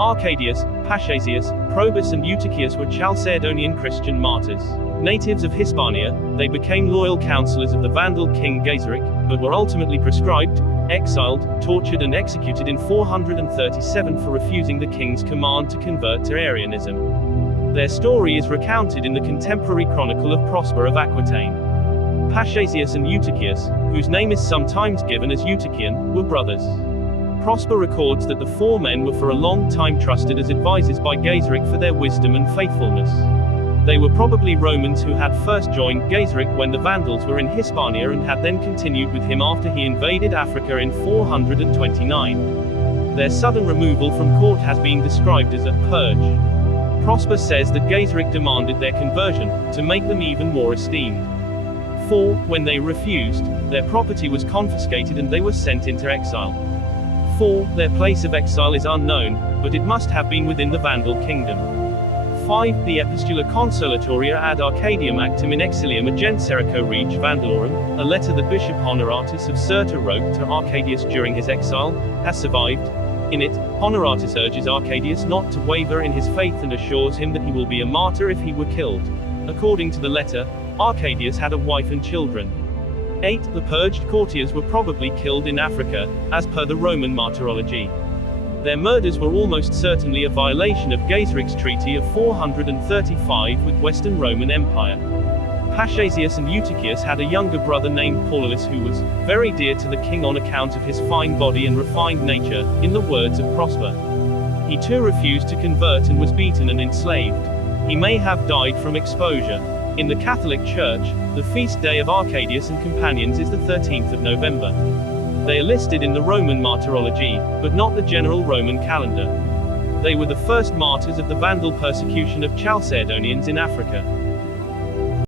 Arcadius, Paschasius, Probus and Eutychius were Chalcedonian Christian martyrs. Natives of Hispania, they became loyal counselors of the Vandal king Gaiseric, but were ultimately proscribed, exiled, tortured and executed in 437 for refusing the king's command to convert to Arianism. Their story is recounted in the contemporary chronicle of Prosper of Aquitaine. Paschasius and Eutychius, whose name is sometimes given as Eutychian, were brothers. Prosper records that the four men were for a long time trusted as advisors by Gaiseric for their wisdom and faithfulness. They were probably Romans who had first joined Gaiseric when the Vandals were in Hispania and had then continued with him after he invaded Africa in 429. Their sudden removal from court has been described as a purge. Prosper says that Gaiseric demanded their conversion, to make them even more esteemed. 4. When they refused, their property was confiscated and they were sent into exile. 4. Their place of exile is unknown, but it must have been within the Vandal kingdom. 5. The Epistula Consolatoria ad Arcadium actum in exilium agent Serico rege Vandalorum, a letter that Bishop Honoratus of Cirta wrote to Arcadius during his exile, has survived. In it, Honoratus urges Arcadius not to waver in his faith and assures him that he will be a martyr if he were killed. According to the letter, Arcadius had a wife and children. 8. The purged courtiers were probably killed in Africa, as per the Roman martyrology. Their murders were almost certainly a violation of Gaiseric's treaty of 435 with Western Roman Empire. Paschasius and Eutychius had a younger brother named Paulus who was very dear to the king on account of his fine body and refined nature, in the words of Prosper. He too refused to convert and was beaten and enslaved. He may have died from exposure. In the Catholic Church, the feast day of Arcadius and companions is the 13th of November. They are listed in the Roman martyrology, but not the general Roman calendar. They were the first martyrs of the Vandal persecution of Chalcedonians in Africa.